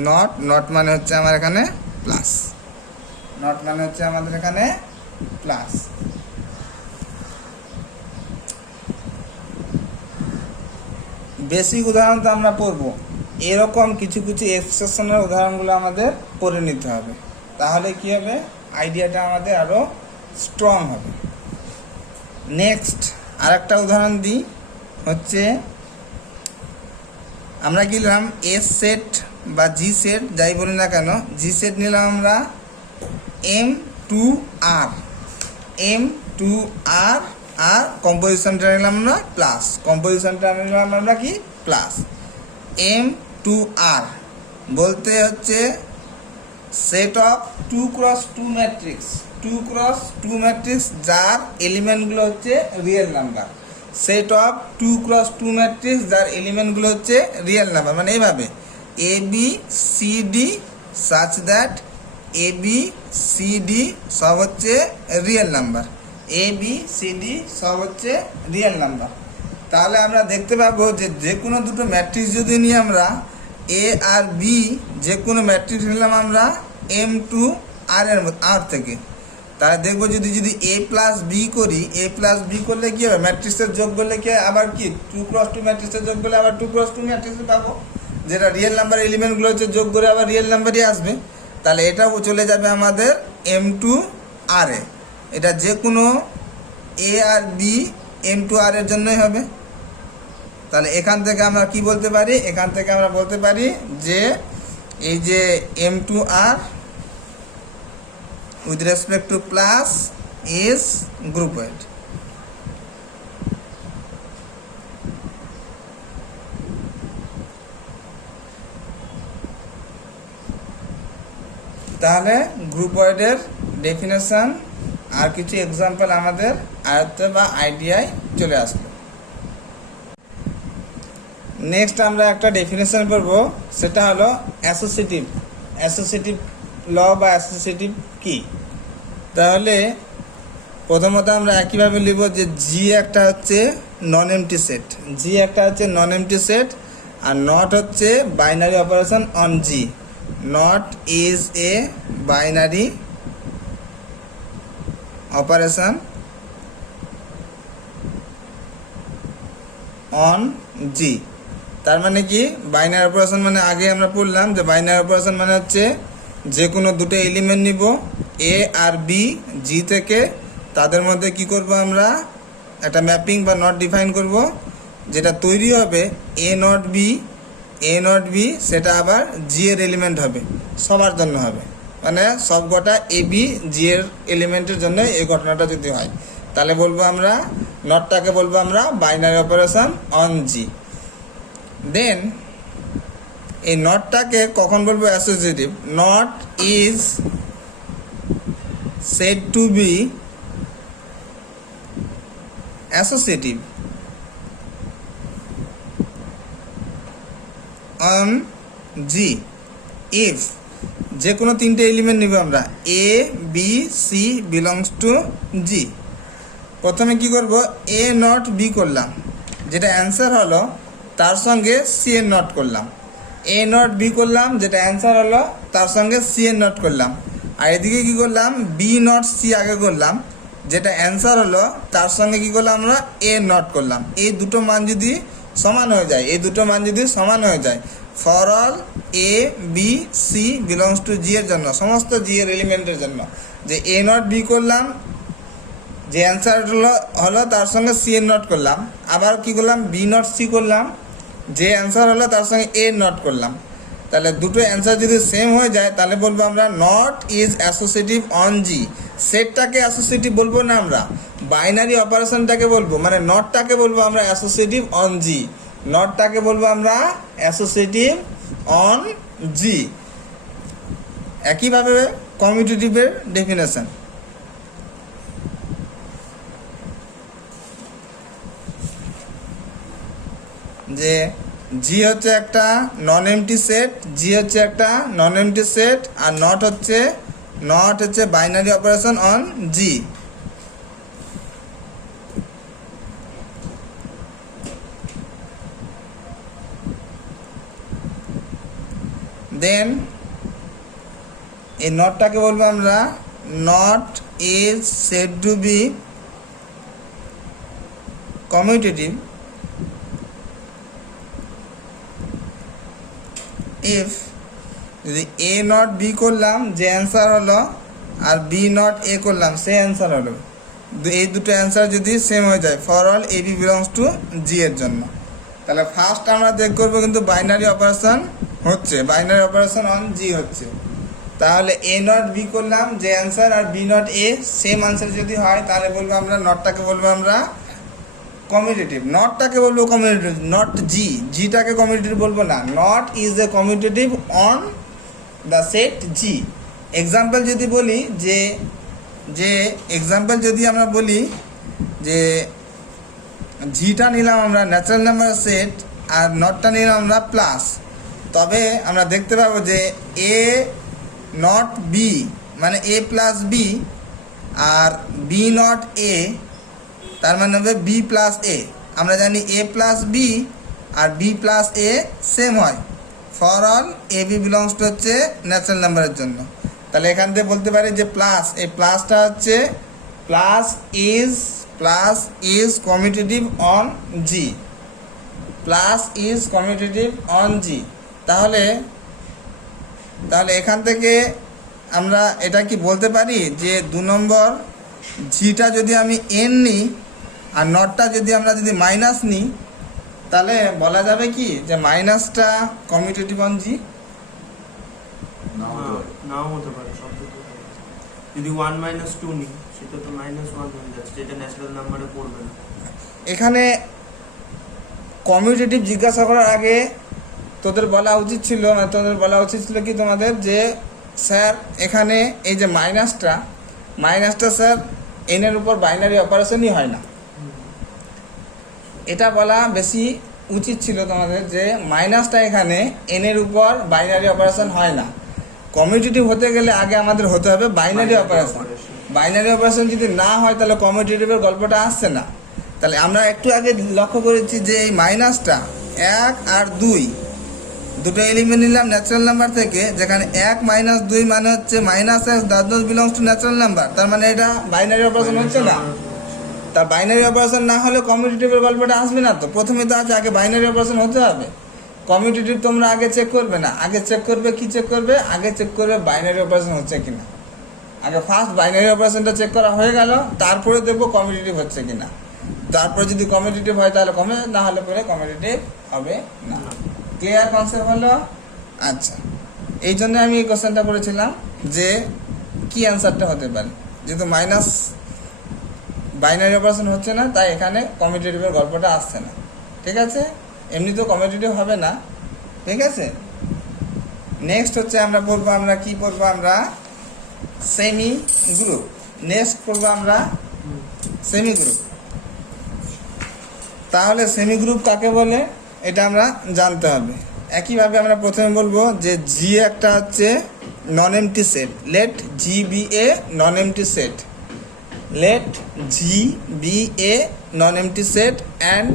not মানে হচ্ছে আমার এখানে প্লাস, নট মানে হচ্ছে আমাদের এখানে প্লাস। বেসিক উদাহরণ তো আমরা পড়বো, এরকম কিছু কিছু এক্সেপশনের উদাহরণগুলো আমাদের করে নিতে হবে, তাহলে কি হবে, আইডিয়াটা আমাদের আরও স্ট্রং হবে। নেক্সট আরেকটা উদাহরণ দিই, হচ্ছে আমরা কি নিলাম এস সেট বা জি সেট যাই বলি না কেন, জি সেট নিলাম আমরা M2R, M2R, আর কম্পোজিশনটা নিলাম আমরা প্লাস, কম্পোজিশনটা নিলাম আমরা কি প্লাস। M2R বলতে হচ্ছে set of 2x2 matrix, 2x2 matrix যার এলিমেন্টগুলো হচ্ছে real number, set of 2x2 matrix যার এলিমেন্টগুলো হচ্ছে রিয়েল নাম্বার, মানে এইভাবে a b c d such that a b c d সব হচ্ছে real number, a b c d সব হচ্ছে রিয়েল নাম্বার। তাহলে আমরা দেখতে পাবো যে যে কোনো দুটো ম্যাট্রিক্স যদি নিই আমরা, এ আর বি, যে কোনো ম্যাট্রিক্স নিলাম আমরা M2R এর আর থেকে, তাহলে দেখবো যদি যদি এ প্লাস বি করি, এ প্লাস বি করলে কী হবে, ম্যাট্রিক্সের যোগ করলে কি আবার কি 2x2 ম্যাট্রিক্সের যোগ করলে আবার 2x2 ম্যাট্রিক্স পাবো, যেটা রিয়েল নাম্বার এলিমেন্টগুলো হচ্ছে যোগ করে আবার রিয়েল নাম্বারই আসবে। তাহলে এটাও চলে যাবে আমাদের M2R এ, এটা যে কোনো এ আর বি M2R এর জন্যই হবে। তাহলে এখান থেকে আমরা কি বলতে পারি, এখান থেকে আমরা বলতে পারি যে এই যে M2R with respect to plus is groupoid. তাহলে গ্রুপয়েডের ডেফিনেশন আর কিছু এক্সাম্পল আমাদের আয়ত্তে বা আইডিয়ায় চলে আসলো। নেক্সট আমরা একটা ডেফিনেশন পড়বো, সেটা হলো অ্যাসোসিয়েটিভ, অ্যাসোসিয়েটিভ ল বা অ্যাসোসিয়েটিভ কি। তাহলে প্রথমত আমরা একইভাবে লিখব যে জি একটা হচ্ছে নন এমটি সেট, জি একটা হচ্ছে নন এমটি সেট, আর নট হচ্ছে binary operation on g, nought is a binary operation on g. তার মানে কি, বাইনারি অপারেশন মানে আগে আমরা পড়লাম যে বাইনারি অপারেশন মানে হচ্ছে যে কোনো দুটো এলিমেন্ট নিব এ আর বি জি থেকে, তাদের মধ্যে কি করব আমরা একটা ম্যাপিং বা নট ডিফাইন করব, যেটা তৈরি হবে a not be, a not b সেটা আবার জি এর এলিমেন্ট হবে, সবার জন্য হবে, মানে সব কটা এ বি জি এর এলিমেন্টের জন্য এই ঘটনাটা যদি হয়, তাহলে বলবো আমরা নটটাকে বলবো আমরা binary operation on G. Then এই নটটাকে কখন বলবো associative, nought is said to be associative on G if, যে কোনো তিনটে এলিমেন্ট নিব আমরা a b c belongs to G. প্রথমে কি করব, এ নট বি করলাম, যেটা অ্যান্সার হলো তার সঙ্গে সি এর নট করলাম, এ নট বি করলাম যেটা অ্যান্সার হলো তার সঙ্গে সি এর নট করলাম, আর এদিকে কী করলাম বি নট সি আগে করলাম, যেটা অ্যান্সার হলো তার সঙ্গে কী করলাম আমরা এ নট করলাম। এই দুটো মান যদি সমান হয়ে যায়, এই দুটো মান যদি সমান হয়ে যায়, for all A b c belongs to g এর জন্য, সমস্ত জি এর এলিমেন্টের জন্য, যে এ নট বি করলাম, যে অ্যান্সার হলো তার সঙ্গে সি এর নট করলাম, আবার কি করলাম বি নট সি করলাম, যে অ্যান্সার হলো তার সঙ্গে এ নট করলাম, তাহলে দুটো অ্যান্সার যদি সেম হয়ে যায় তাহলে বলবো আমরা nought is associative on g. সেটটাকে অ্যাসোসিয়েটিভ বলবো না, আমরা বাইনারি অপারেশনটাকে বলবো, মানে নটটাকে বলবো আমরা অ্যাসোসিয়েটিভ অন জি, নটটাকে বলবো আমরা অ্যাসোসিয়েটিভ অন জি। একইভাবে কমিউটেটিভের ডেফিনেশন, যে জি হচ্ছে একটা নন এমটি সেট, জি হচ্ছে একটা নন এমটি সেট, আর নট হচ্ছে binary operation on G. Then এই নটটাকে বলবো আমরা nought is said to be commutative if যদি এ নট বি করলাম যে অ্যান্সার হলো, আর বি নট এ করলাম সে অ্যান্সার হলো, এই দুটো অ্যান্সার যদি সেম হয়ে যায় for all A B belongs to g এর জন্য, তাহলে ফার্স্ট আমরা দেখ করবো কিন্তু বাইনারি অপারেশন হচ্ছে, বাইনারি অপারেশন অন জি হচ্ছে। তাহলে এ নট বি করলাম যে অ্যান্সার আর b nought a same answer যদি হয় তাহলে বলবো আমরা নটটাকে বলবো আমরা কমিউটেটিভ, নটটাকে বলবো কমিউটেটিভ, নট জি, জিটাকে কমিউটেটিভ বলবো না, not is A commutative on the set G. Example যদি বলি যে যে এক্সাম্পল যদি আমরা বলি যে জিটা নিলাম আমরা ন্যাচারাল নাম্বার সেট আর নটটা নিলাম আমরা প্লাস, তবে আমরা দেখতে পাবো যে এ নট বি মানে এ প্লাস বি আর বি নট এ তার মানে হবে বি প্লাস এ। আমরা জানি এ প্লাস বি আর বি প্লাস এ সেম হয় for all A B belongs to হচ্ছে ন্যাচারাল নাম্বারের জন্য। তাহলে এখান থেকে বলতে পারি যে প্লাস, এই প্লাসটা হচ্ছে plus is commutative on g, plus is commutative on g. তাহলে এখান থেকে আমরা এটা কি বলতে পারি যে 2 নম্বর জিটা যদি আমি এন নিই আর নটটা যদি আমরা যদি মাইনাস নিই তাহলে বলা যাবে কি যে মাইনাসটা কমিউটেটিভ অন জি? নাও হতে পারে, সব হতে পারে। যদি 1 - 2 নিই সেটা তো -1 হয়ে যাচ্ছে, যেটা ন্যাচারাল নাম্বারে পড়বে না। এখানে কমিউটেটিভ জিজ্ঞাসা করার আগে তোদের বলা উচিত ছিল কি তোমাদের যে স্যার এখানে এই যে মাইনাসটা স্যার এনের উপর বাইনারি অপারেশনই হয় না, এটা বলা বেশি উচিত ছিল তোমাদের যে মাইনাসটা এখানে এনের উপর বাইনারি অপারেশন হয় না। কমিউটেটিভ হতে গেলে আগে আমাদের হতে হবে বাইনারি অপারেশন, বাইনারি অপারেশন যদি না হয় তাহলে কমিউটেটিভের গল্পটা আসছে না। তাহলে আমরা একটু আগে লক্ষ্য করেছি যে এই মাইনাসটা 1 আর 2 দুটো এলিমেন্ট নিলাম ন্যাচারাল নাম্বার থেকে, যেখানে 1 - 2 মানে হচ্ছে -x does not belongs to natural number, তার মানে এটা বাইনারি অপারেশন হচ্ছে না। তার বাইনারি অপারেশন না হলে কমিউটেটিভের গল্পটা আসবে না। তো প্রথমে তো আছে আগে বাইনারি অপারেশন হতে হবে, কমিউটেটিভ তোমরা আগে চেক করবে না, আগে চেক করবে কি চেক করবে, আগে চেক করবে বাইনারি অপারেশন হচ্ছে কিনা। আগে ফার্স্ট বাইনারি অপারেশনটা চেক করা হয়ে গেল, তারপরে দেখবো কমিউটেটিভ হচ্ছে কিনা। তারপর যদি কমিউটেটিভ হয় তাহলে কমে, না হলে পরে কমিউটেটিভ হবে না। ক্লিয়ার কনসেপ্ট হলো? আচ্ছা, এই জন্য আমি এই কোশ্চেনটা করেছিলাম যে কি অ্যান্সারটা হতে পারে, যেহেতু মাইনাস বাইনারি অপারেশন হচ্ছে না তাই এখানে কমিউটেটিভের গল্পটা আসছে না। ঠিক আছে, এমনি তো কমিউটেটিভ হবে না। ঠিক আছে, নেক্সট হচ্ছে আমরা পড়বো, আমরা কি পড়বো, আমরা সেমি গ্রুপ। নেক্সট পড়বো আমরা সেমি গ্রুপ। তাহলে সেমি গ্রুপ কাকে বলে এটা আমরা জানতে হবে। একইভাবে আমরা প্রথমে বলবো যে জি একটা হচ্ছে non empty set, let G be a non empty set, let G be a non-empty set and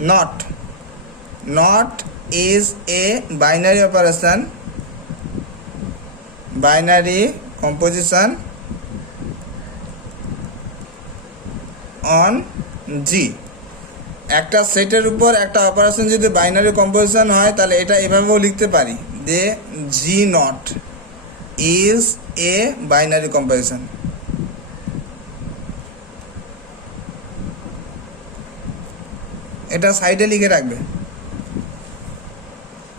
not is a binary operation, binary composition on G। একটা সেটের উপর একটা অপারেশন যদি বাইনারি কম্পোজিশন হয় তাহলে এটা এভাবেও লিখতে পারি যে g nought is a binary composition. এটা সাইডে লিখে রাখবে।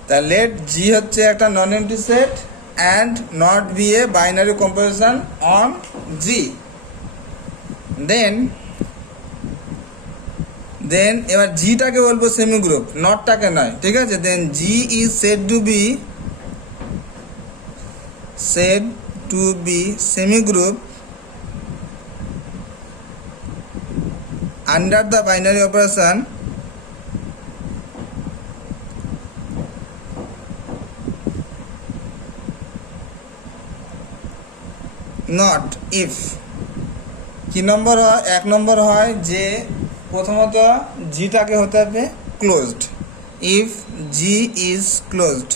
তা লেট জি হচ্ছে একটা non empty set and nought B a binary composition on G. Then এবার জিটাকে বলবো সেমি গ্রুপ, নটটাকে নয়। ঠিক আছে, then g is said to be semi group under the binary operation nought if. কি নম্বর হয়? 1 নম্বর হয় যে প্রথমত জিটাকে হতে হবে closed, if G is closed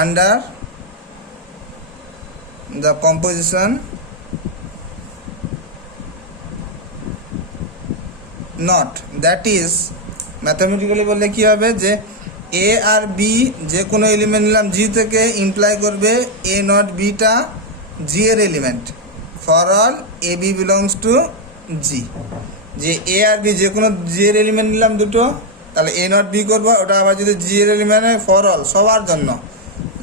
under the composition not, that is mathematically বললে কি হবে যে এ আর বি যে কোনো এলিমেন্ট নিলাম জি থেকে ইমপ্লাই করবে এ নট বিটা জি এর element for all A B belongs to g. যে এ আর বি যে কোনো জি এর এলিমেন্ট নিলাম দুটো, তাহলে এ নট বি করবো, ওটা আবার যদি জি এর এলিমেন্ট হয় ফর অল সবার জন্য,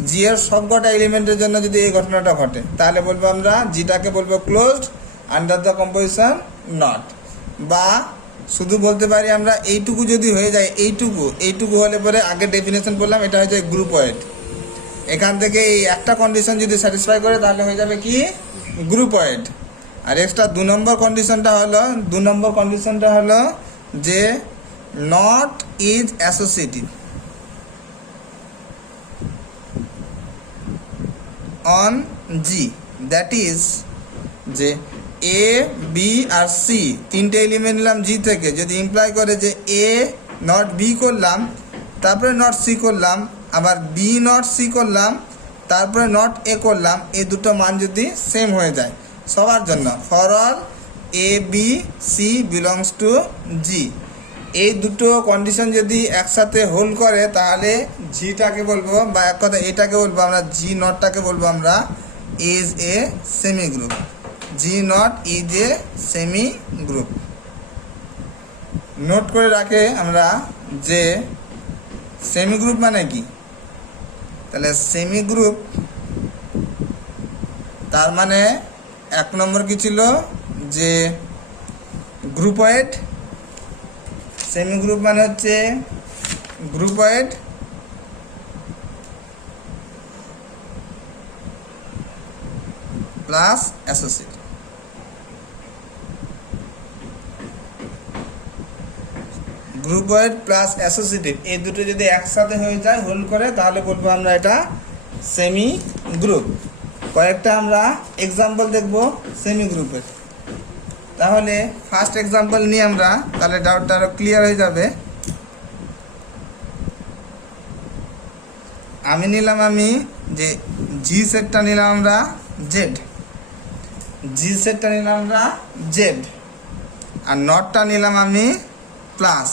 জি এর সবকটা এলিমেন্টের জন্য যদি এই ঘটনাটা ঘটে তাহলে বলবো আমরা জিটাকে বলবো closed under the composition nought. বা শুধু বলতে পারি আমরা এইটুকু যদি হয়ে যায়, এইটুকু হলে পরে আগে ডেফিনেশন বললাম এটা হয়ে যায় গ্রুপয়েড। এখান থেকে এই একটা কন্ডিশন যদি স্যাটিসফাই করে তাহলে হয়ে যাবে কি গ্রুপয়েড। আর এক্সট্রা 2 নম্বর কন্ডিশনটা হলো যে not is associative on G, that is যে এ বি আর সি তিনটে এলিমেন্ট নিলাম জি থেকে, যদি ইমপ্লাই করে যে এ নট বি করলাম তারপরে নট সি করলাম, আবার বি নট সি করলাম তারপরে নট এ করলাম, এই দুটো মান যদি সেম হয়ে যায় সবার জন্য for all A b c belongs to g, এই দুটো কন্ডিশন যদি একসাথে হোল্ড করে তাহলে জিটাকে বলবো, বা এক কথা এটাকে বলবো আমরা, জি নটটাকে বলবো আমরা is a semi group. G nought is A semi group. Note করে রাখে আমরা যে সেমি গ্রুপ মানে কি, তাহলে সেমি গ্রুপ তার মানে 1 নম্বর কি ছিল যে গ্রুপয়েড। সেমি গ্রুপ মানে হচ্ছে গ্রুপয়েড প্লাস অ্যাসোসিয়েট। গ্রুপয়েড প্লাস অ্যাসোসিয়েটিভ এই দুটো যদি একসাথে হয়ে যায় হোল্ড করে তাহলে বলবো আমরা এটা সেমি গ্রুপ। কয়েকটা আমরা এক্সাম্পল দেখব সেমি গ্রুপের। তাহলে ফার্স্ট এক্সাম্পল নিয়ে আমরা, তাহলে ডাউটটা আরও ক্লিয়ার হয়ে যাবে। আমি যে জি সেটটা নিলাম আমরা জেড, আর নটটা নিলাম আমি প্লাস,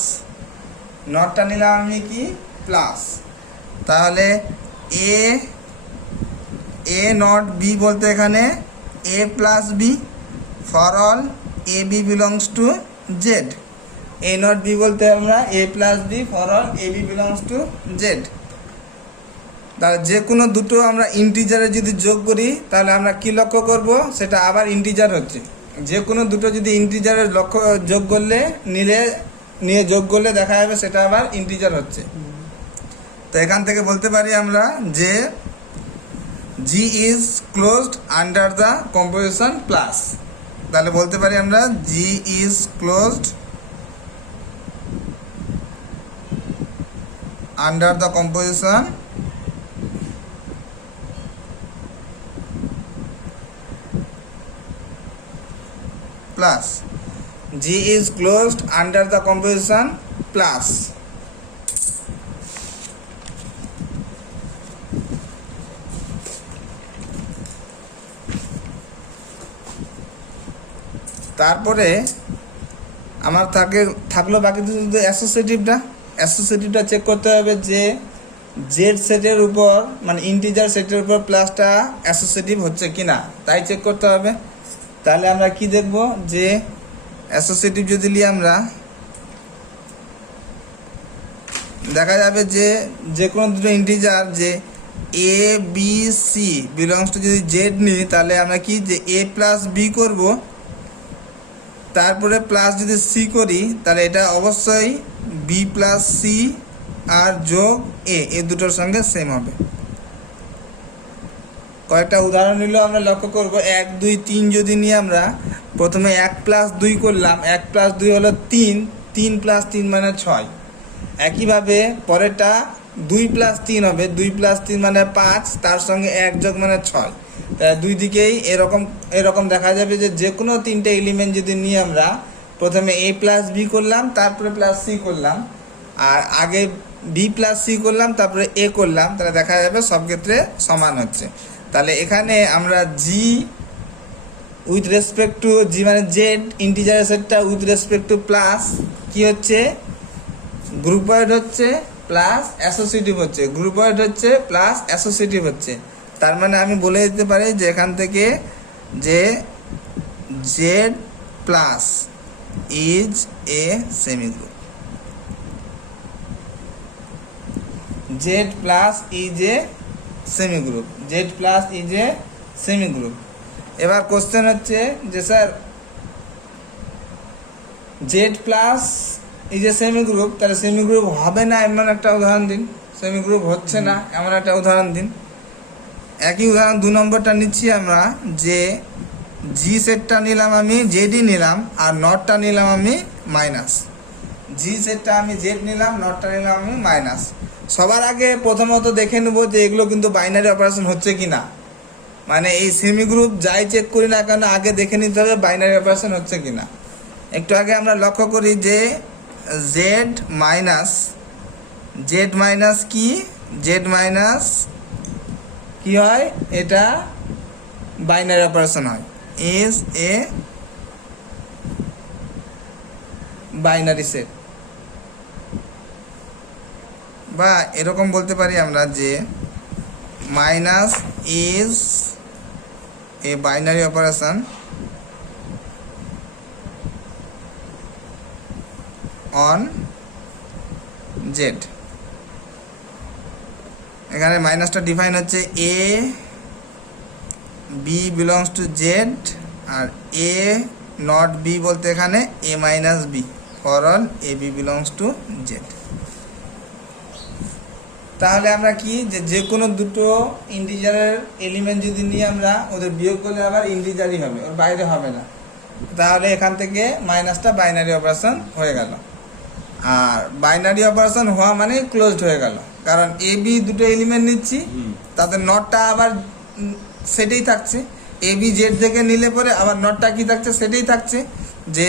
কি প্লাস। তাহলে এ নট বি বলতে এখানে A plus B for all A B belongs to Z. A not be বলতে আমরা A plus B for all A B belongs to Z. তাহলে যে কোনো দুটো আমরা ইন্টিজারে যদি যোগ করি তাহলে আমরা কি লক্ষ্য করব, সেটা আবার ইন্টিজার হচ্ছে। যে কোনো দুটো যদি ইন্টিজারের যোগ করলে নিয়ে যোগ করলে দেখা যাবে সেটা আবার ইন্টিজার হচ্ছে। তো এখান থেকে বলতে পারি আমরা যে G is closed under the composition plus. তাহলে বলতে পারি আমরা G is closed under the composition plus. G is closed under the composition plus. তারপরে আমার থাকলো বাকি শুধু অ্যাসোসিয়েটিভটা চেক করতে হবে যে জেড সেটের উপর মানে ইন্টিজার সেটের উপর প্লাসটা অ্যাসোসিয়েটিভ হচ্ছে কিনা তাই চেক করতে হবে। তাহলে আমরা কি দেখব যে অ্যাসোসিয়েটিভ যদি নিই আমরা, দেখা যাবে যে কোনো দুটো ইন্টিজার যে এ বি সি বিলংস টু যদি জেড নিই তাহলে আমরা কি যে এ প্লাস বি করবো, তারপরে প্লাস যদি সি করি তাহলে এটা অবশ্যই বি প্লাস সি আর যোগ এ দুটোর সঙ্গে সেম হবে। কয়েকটা উদাহরণ নিলেও আমরা লক্ষ্য করব 1 2 3 যদি নিয়ে আমরা প্রথমে 1 প্লাস 2 করলাম, 1 প্লাস 2 হলো 3, 3 প্লাস 3 মানে 6। একইভাবে পরেরটা 2 প্লাস 3 হবে, 2 প্লাস 3 মানে 5, তার সঙ্গে 1 যোগ মানে 6। তাই দুই দিকেই এরকম দেখা যাবে যে কোনো তিনটে এলিমেন্ট যদি নিয়ে আমরা প্রথমে এ প্লাস বি করলাম তারপরে প্লাস সি করলাম, আর আগে বি প্লাস সি করলাম তারপরে এ করলাম, তাহলে দেখা যাবে সব ক্ষেত্রে সমান হচ্ছে। তাহলে এখানে আমরা জি উইথ রেসপেক্ট টু জি মানে জেড ইন্টিজারের সেটটা উইথ রেসপেক্ট টু প্লাস কি হচ্ছে গ্রুপয়েড হচ্ছে প্লাস অ্যাসোসিয়েটিভ হচ্ছে, গ্রুপ ওয়েট হচ্ছে প্লাস অ্যাসোসিয়েটিভ হচ্ছে। তার মানে আমি বলে দিতে পারি যে এখান থেকে যে Z plus is a semi group, Z plus is a semi group, Z plus is a semi group. এবার কোশ্চেন হচ্ছে যে sir Z plus is a semi group, তাহলে সেমি গ্রুপ হবে না এমন একটা উদাহরণ দিন, সেমি গ্রুপ হচ্ছে না এমন একটা উদাহরণ দিন। একই উদাহরণ 2 নম্বরটা নিচ্ছি আমরা, যে জি সেটটা নিলাম আমি জেডই নিলাম আর নটটা নিলাম আমি মাইনাস। জি সেটটা আমি জেড নিলাম, নটটা নিলাম আমি মাইনাস। সবার আগে প্রথমত দেখে নেব যে এগুলো কিন্তু বাইনারি অপারেশন হচ্ছে কি না, মানে এই সেমি গ্রুপ যাই চেক করি না কেন আগে দেখে নিতে হবে বাইনারি অপারেশন হচ্ছে কি না। একটু আগে আমরা লক্ষ্য করি যে জেড মাইনাস কি, জেড মাইনাস কি হয়, এটা বাইনারি অপারেশন হয়, ইজ এ বাইনারি সেট। বা এরকম বলতে পারি আমরা যে minus is a binary operation on Z. এখানে মাইনাসটা ডিফাইন হচ্ছে A B belongs to Z, আর এ নট বি বলতে এখানে A minus B, for all A B belongs to Z. তাহলে আমরা কি যে কোনো দুটো ইন্টিজারের এলিমেন্ট যদি নিয়ে আমরা ওদের বিয়োগ করলে আবার ইন্টিজারই হবে, ওর বাইরে হবে না। তাহলে এখান থেকে মাইনাসটা বাইনারি অপারেশন হয়ে গেল, আর বাইনারি অপারেশন হওয়া মানে ক্লোজড হয়ে গেল, কারণ এ বি দুটো এলিমেন্ট নিচ্ছি, তাদের নটটা আবার সেটাই থাকছে, এ বি জেড থেকে নিলে পরে আবার নটটা কি থাকছে সেটাই থাকছে, যে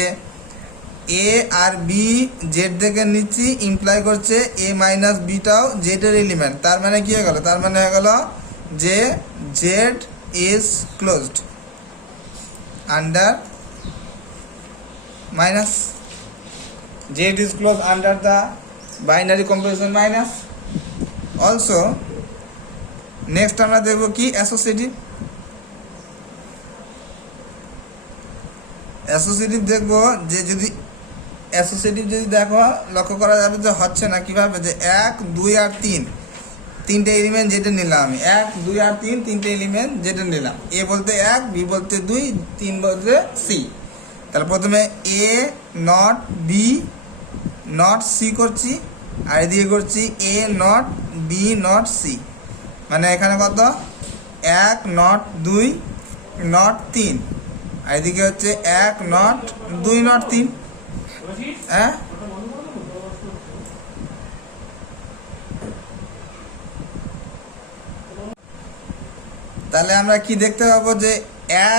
এ আর বি জেড থেকে নিচ্ছি ইমপ্লাই করছে এ মাইনাস বিটাও জেডের এলিমেন্ট। তার মানে কি হয়ে গেল, তার মানে হয়ে গেল যে z is closed under minus, Z is close under the binary composition minus. Also next আমরা দেখব কি অ্যাসোসিয়েটিভ। অ্যাসোসিয়েটিভ দেখব যে যদি অ্যাসোসিয়েটিভ যদি দেখো লক্ষ্য করা যাবে যে হচ্ছে না, কীভাবে, যে 1 2 আর 3 তিনটে এলিমেন্ট যেটা নিলাম আমি, 1 2 আর 3 তিনটে এলিমেন্ট যেটা নিলাম, এ বলতে 1, বি বলতে 2, 3 বলতে সি। তাহলে প্রথমে এ নট বি নট সি করছি, আর এদিকে করছি এ নট বি নট সি, মানে এখানে কত 1 নট 2 নট 3, আর এদিকে হচ্ছে 1 নট 2 নট 3। হ্যাঁ, তাহলে আমরা কি দেখতে পাবো যে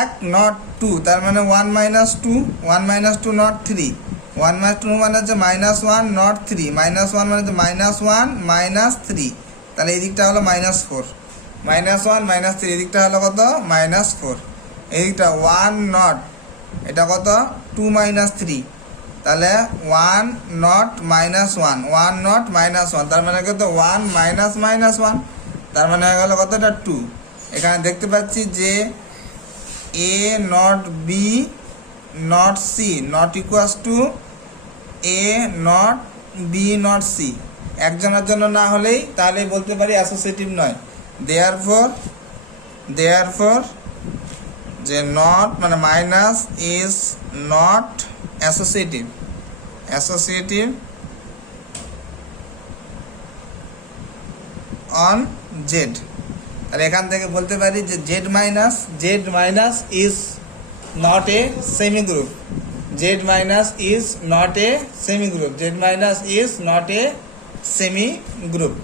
1 নট 2, তার মানে 1 মাইনাস 2, 1 মাইনাস 2 নট 3, 1 মাইনাস 2 মানে হচ্ছে মাইনাস 1 নট 3, মাইনাস 1 মানে হচ্ছে মাইনাস 1 মাইনাস 3, তাহলে এই দিকটা হলো মাইনাস 4, মাইনাস 1 মাইনাস 3, এদিকটা হলো কত মাইনাস 4, এদিকটা 1 নট, এটা কত 2 মাইনাস 3, তাহলে 1 নট মাইনাস 1, 1 নট মাইনাস 1, তার মানে কত 1 মাইনাস মাইনাস 1, তার মানে হয়ে গেল কতটা 2। এখানে দেখতে পাচ্ছি যে A not B not C not equals to A not B not C, একজনের জন্য না হলেই তাহলে বলতে পারি অ্যাসোসিয়েটিভ নয়। দেয়ারফর যে নট মানে minus is not associative on Z. আর এখান থেকে বলতে পারি যে Z minus is not a semi group, Z minus is not a semi group, Z minus is not a semi group.